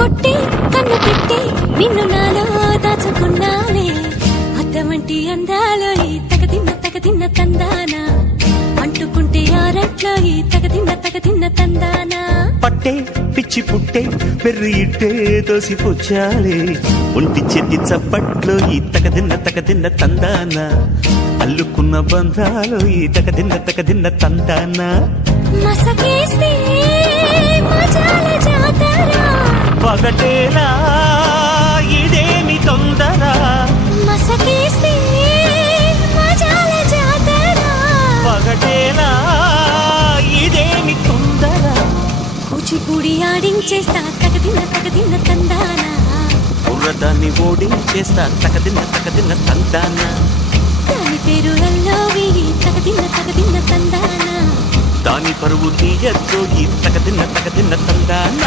కొట్టి కన్ను పెట్టి నిన్ను నాలో దాచుకున్నానే అద్దమంటి అందాలో ఈ తగదిన్న తందాన అంటుకుంటే ఆరట్లో ఈ తగదిన్న తందాన పట్టే పిచ్చి పుట్టే పెర్రి ఇట్టే దోసిపుచ్చాలే ఒంటి చెట్టి చప్పట్లో ఈ తగదిన్న తందాన అల్లుకున్న బంధాలు ఈ తగదిన్న తందాన మసకేస్తే మజాల జాతర పగటేలా ఇదేమి తొందర మసకేస్తే మజాల జాతర పగటేలా ఇదేమి తొందర కూచిపూడి ఆడించేస్తా తగదిన్న తందాన బుర్రదాన్ని ఓడించేస్తా తగదిన్న తందాన దాని పేరు అల్లోవి తగదిన్న తందాన దాని పరువు తీయద్దు ఈ తగదిన్న తందాన